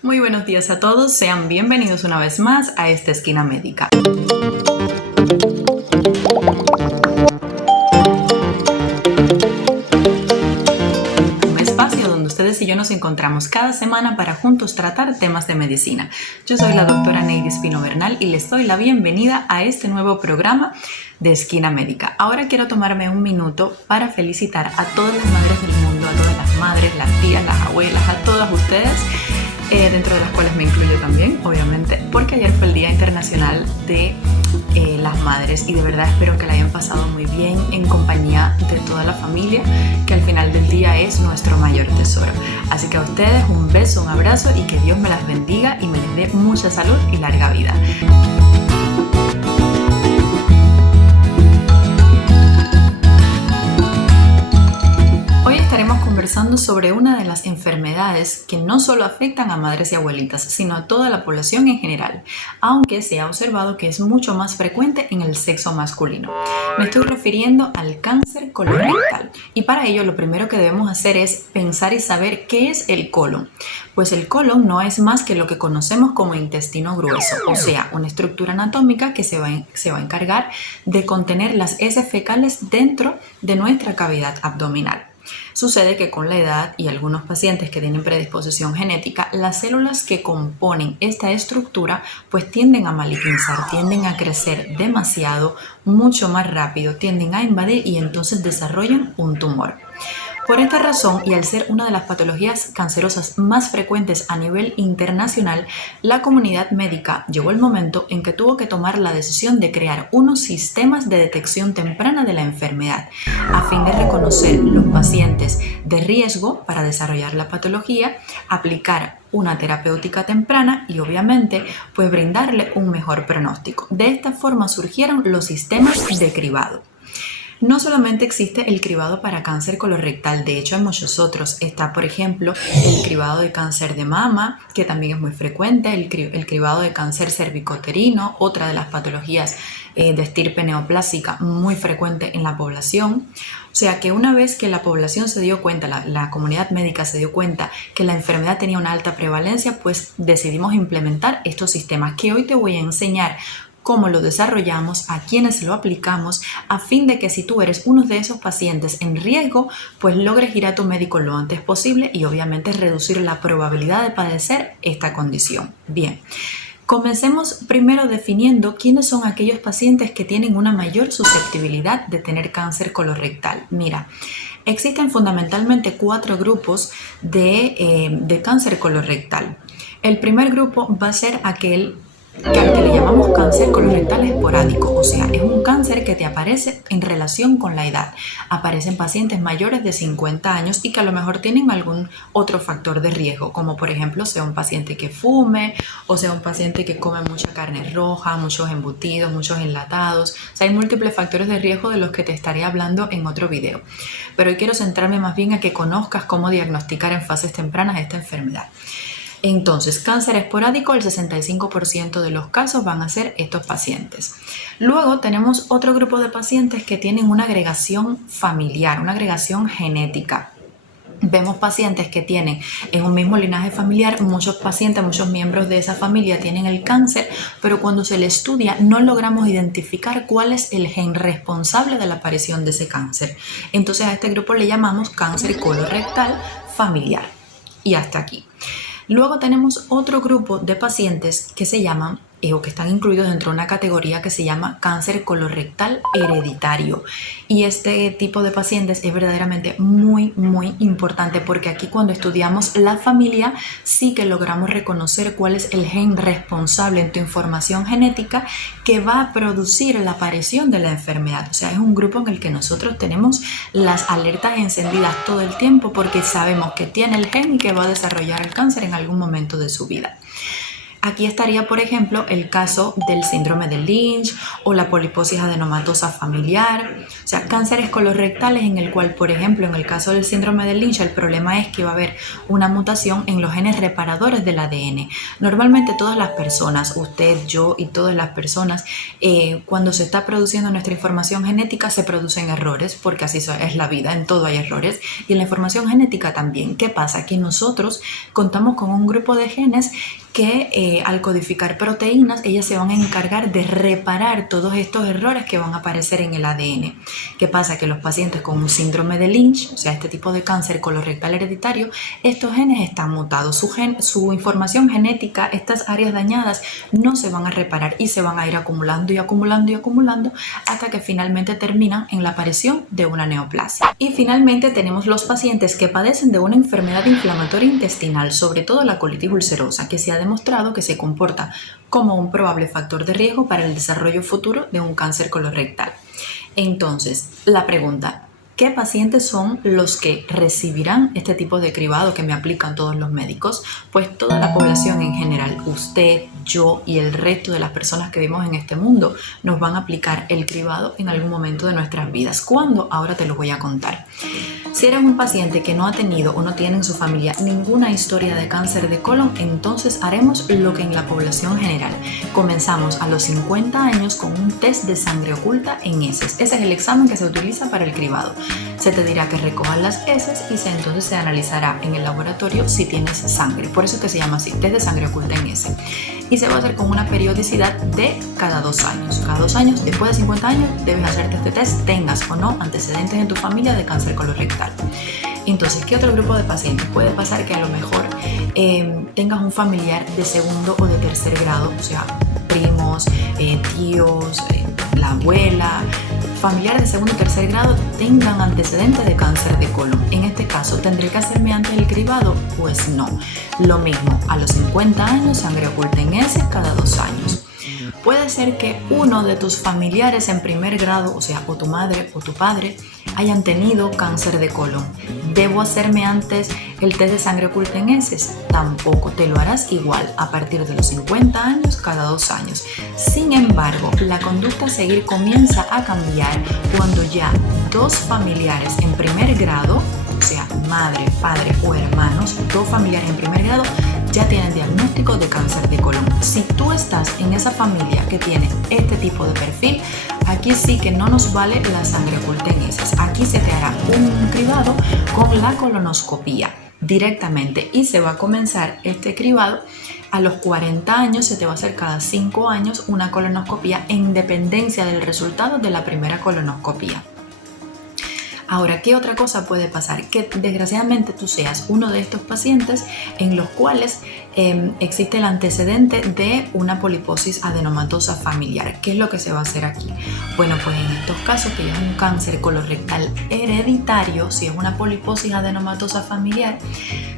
Muy buenos días a todos, sean bienvenidos una vez más a esta esquina médica. Un espacio donde ustedes y yo nos encontramos cada semana para juntos tratar temas de medicina. Yo soy la doctora Neidy Espino Bernal y les doy la bienvenida a este nuevo programa de Esquina Médica. Ahora quiero tomarme un minuto para felicitar a todas las madres del mundo, a todas las madres, las tías, las abuelas, a todas ustedes. Dentro de las cuales me incluyo también, obviamente, porque ayer fue el Día Internacional de las Madres y de verdad espero que la hayan pasado muy bien en compañía de toda la familia, que al final del día es nuestro mayor tesoro. Así que a ustedes un beso, un abrazo y que Dios me las bendiga y me les dé mucha salud y larga vida. Estaremos conversando sobre una de las enfermedades que no solo afectan a madres y abuelitas, sino a toda la población en general, aunque se ha observado que es mucho más frecuente en el sexo masculino. Me estoy refiriendo al cáncer colorectal y para ello lo primero que debemos hacer es pensar y saber qué es el colon. Pues el colon no es más que lo que conocemos como intestino grueso, o sea, una estructura anatómica que se va a encargar de contener las heces fecales dentro de nuestra cavidad abdominal. Sucede que con la edad y algunos pacientes que tienen predisposición genética, las células que componen esta estructura pues tienden a malignizar, tienden a crecer demasiado, mucho más rápido, tienden a invadir y entonces desarrollan un tumor. Por esta razón, y al ser una de las patologías cancerosas más frecuentes a nivel internacional, la comunidad médica llegó el momento en que tuvo que tomar la decisión de crear unos sistemas de detección temprana de la enfermedad, a fin de reconocer los pacientes de riesgo para desarrollar la patología, aplicar una terapéutica temprana y obviamente pues brindarle un mejor pronóstico. De esta forma surgieron los sistemas de cribado. No solamente existe el cribado para cáncer colorectal, de hecho hay muchos otros. Está, por ejemplo, el cribado de cáncer de mama, que también es muy frecuente, el cribado de cáncer cervicoterino, otra de las patologías de estirpe neoplásica muy frecuente en la población. O sea que una vez que la población se dio cuenta, la comunidad médica se dio cuenta que la enfermedad tenía una alta prevalencia, pues decidimos implementar estos sistemas que hoy te voy a enseñar cómo lo desarrollamos, a quiénes lo aplicamos, a fin de que si tú eres uno de esos pacientes en riesgo, pues logres ir a tu médico lo antes posible y obviamente reducir la probabilidad de padecer esta condición. Bien, comencemos primero definiendo quiénes son aquellos pacientes que tienen una mayor susceptibilidad de tener cáncer colorectal. Mira, existen fundamentalmente 4 grupos de cáncer colorectal. El primer grupo va a ser aquel que al que le llamamos cáncer colorectal esporádico, o sea, es un cáncer que te aparece en relación con la edad. Aparecen pacientes mayores de 50 años y que a lo mejor tienen algún otro factor de riesgo, como por ejemplo sea un paciente que fume o sea un paciente que come mucha carne roja, muchos embutidos, muchos enlatados. O sea, hay múltiples factores de riesgo de los que te estaré hablando en otro video. Pero hoy quiero centrarme más bien a que conozcas cómo diagnosticar en fases tempranas esta enfermedad. Entonces, cáncer esporádico, el 65% de los casos van a ser estos pacientes. Luego tenemos otro grupo de pacientes que tienen una agregación familiar, una agregación genética. Vemos pacientes que tienen en un mismo linaje familiar, muchos pacientes, muchos miembros de esa familia tienen el cáncer, pero cuando se le estudia no logramos identificar cuál es el gen responsable de la aparición de ese cáncer. Entonces a este grupo le llamamos cáncer colorectal familiar. Y hasta aquí. Luego tenemos otro grupo de pacientes que se llaman o que están incluidos dentro de una categoría que se llama cáncer colorectal hereditario. Y este tipo de pacientes es verdaderamente muy importante porque aquí cuando estudiamos la familia sí que logramos reconocer cuál es el gen responsable en tu información genética que va a producir la aparición de la enfermedad. O sea, es un grupo en el que nosotros tenemos las alertas encendidas todo el tiempo porque sabemos que tiene el gen y que va a desarrollar el cáncer en algún momento de su vida. Aquí estaría, por ejemplo, el caso del síndrome de Lynch o la poliposis adenomatosa familiar, o sea, cánceres colorectales en el cual, por ejemplo, en el caso del síndrome de Lynch, el problema es que va a haber una mutación en los genes reparadores del ADN. Normalmente todas las personas, usted, yo y todas las personas, cuando se está produciendo nuestra información genética se producen errores, porque así es la vida, en todo hay errores, y en la información genética también. ¿Qué pasa? Que nosotros contamos con un grupo de genes que al codificar proteínas, ellas se van a encargar de reparar todos estos errores que van a aparecer en el ADN. ¿Qué pasa? Que los pacientes con un síndrome de Lynch, o sea, este tipo de cáncer colorectal hereditario, estos genes están mutados. Su información genética, estas áreas dañadas, no se van a reparar y se van a ir acumulando y acumulando y acumulando hasta que finalmente terminan en la aparición de una neoplasia. Y finalmente tenemos los pacientes que padecen de una enfermedad inflamatoria intestinal, sobre todo la colitis ulcerosa, que se ha demostrado que se comporta como un probable factor de riesgo para el desarrollo futuro de un cáncer colorectal. Entonces, la pregunta: ¿qué pacientes son los que recibirán este tipo de cribado que me aplican todos los médicos? Pues toda la población en general, usted, yo y el resto de las personas que vivimos en este mundo, nos van a aplicar el cribado en algún momento de nuestras vidas. ¿Cuándo? Ahora te lo voy a contar. Si eres un paciente que no ha tenido o no tiene en su familia ninguna historia de cáncer de colon, entonces haremos lo que en la población general. Comenzamos a los 50 años con un test de sangre oculta en heces. Ese es el examen que se utiliza para el cribado. Se te dirá que recojan las heces y entonces se analizará en el laboratorio si tienes sangre. Por eso es que se llama así, test de sangre oculta en heces. Y se va a hacer con una periodicidad de cada 2 años. Cada 2 años, después de 50 años, debes hacerte este test, tengas o no antecedentes en tu familia de cáncer colorectal. Entonces, ¿qué otro grupo de pacientes? Puede pasar que a lo mejor tengas un familiar de segundo o de tercer grado, o sea, primos, tíos, la abuela, familiares de segundo o tercer grado tengan antecedentes de cáncer de colon. En este caso, ¿tendré que hacerme antes el cribado? Pues no. Lo mismo, a los 50 años, sangre oculta en heces cada 2 años. Puede ser que uno de tus familiares en primer grado, o sea, o tu madre o tu padre, hayan tenido cáncer de colon. ¿Debo hacerme antes el test de sangre oculta en heces? Tampoco, te lo harás igual a partir de los 50 años cada 2 años. Sin embargo, la conducta a seguir comienza a cambiar cuando ya 2 familiares en primer grado, o sea, madre, padre o hermanos, 2 familiares en primer grado, ya tienen diagnóstico de cáncer de colon. Si tú estás en esa familia que tiene este tipo de perfil, aquí sí que no nos vale la sangre oculta en heces. Aquí se te hará un cribado con la colonoscopía directamente y se va a comenzar este cribado a los 40 años. Se te va a hacer cada 5 años una colonoscopía en dependencia del resultado de la primera colonoscopía. Ahora, ¿qué otra cosa puede pasar? Que desgraciadamente tú seas uno de estos pacientes en los cuales existe el antecedente de una poliposis adenomatosa familiar. ¿Qué es lo que se va a hacer aquí? Bueno, pues en estos casos, que ya es un cáncer colorectal hereditario, si es una poliposis adenomatosa familiar,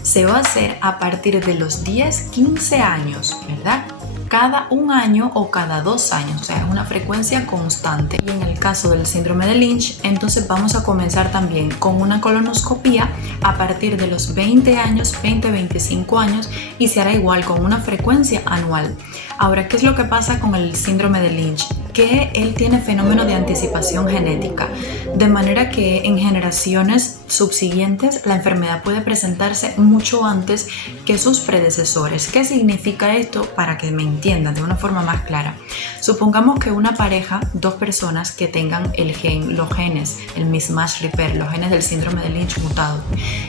se va a hacer a partir de los 10-15 años, ¿verdad? Cada 1 año o cada 2 años, o sea, es una frecuencia constante. Y en el caso del síndrome de Lynch, entonces vamos a comenzar también con una colonoscopía a partir de los 20 años, 20-25 años, y se hará igual con una frecuencia anual. Ahora, ¿qué es lo que pasa con el síndrome de Lynch? Que él tiene fenómeno de anticipación genética, de manera que en generaciones subsiguientes la enfermedad puede presentarse mucho antes que sus predecesores. ¿Qué significa esto? Para que me entiendan de una forma más clara. Supongamos que una pareja, 2 personas que tengan los genes, el mismatch repair, los genes del síndrome de Lynch mutado,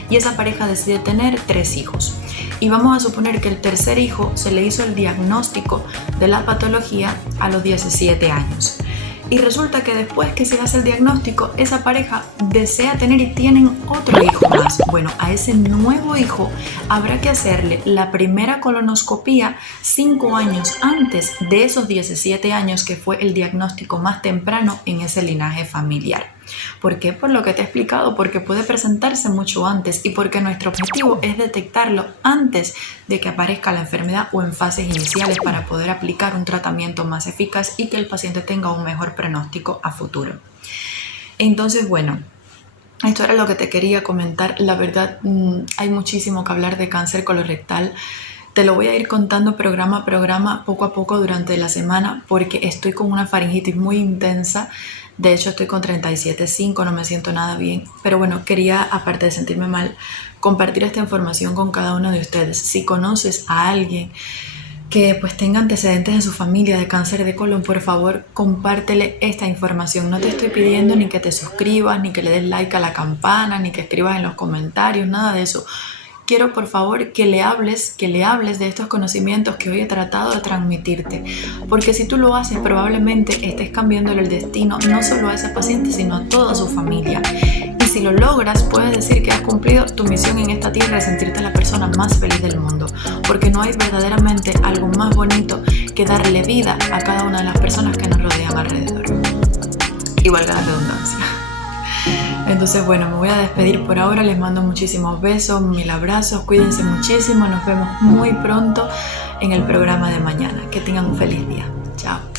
y esa pareja decide tener 3 hijos. Y vamos a suponer que el tercer hijo se le hizo el diagnóstico de la patología a los 17 años. Y resulta que después que se hace el diagnóstico, esa pareja desea tener y tienen otro hijo más. Bueno, a ese nuevo hijo habrá que hacerle la primera colonoscopía 5 años antes de esos 17 años, que fue el diagnóstico más temprano en ese linaje familiar. ¿Por qué? Por lo que te he explicado, porque puede presentarse mucho antes y porque nuestro objetivo es detectarlo antes de que aparezca la enfermedad o en fases iniciales para poder aplicar un tratamiento más eficaz y que el paciente tenga un mejor pronóstico a futuro. Entonces, bueno, esto era lo que te quería comentar. La verdad, hay muchísimo que hablar de cáncer colorectal. Te lo voy a ir contando programa a programa, poco a poco durante la semana, porque estoy con una faringitis muy intensa. De hecho, estoy con 37,5, no me siento nada bien. Pero bueno, quería, aparte de sentirme mal, compartir esta información con cada uno de ustedes. Si conoces a alguien que pues tenga antecedentes en su familia de cáncer de colon, por favor, compártele esta información. No te estoy pidiendo ni que te suscribas, ni que le des like a la campana, ni que escribas en los comentarios, nada de eso. Quiero, por favor, que le hables de estos conocimientos que hoy he tratado de transmitirte. Porque si tú lo haces, probablemente estés cambiándole el destino no solo a ese paciente, sino a toda su familia. Y si lo logras, puedes decir que has cumplido tu misión en esta tierra de sentirte la persona más feliz del mundo. Porque no hay verdaderamente algo más bonito que darle vida a cada una de las personas que nos rodean alrededor. Y valga la redundancia. Entonces, bueno, me voy a despedir por ahora. Les mando muchísimos besos, mil abrazos. Cuídense muchísimo. Nos vemos muy pronto en el programa de mañana. Que tengan un feliz día. Chao.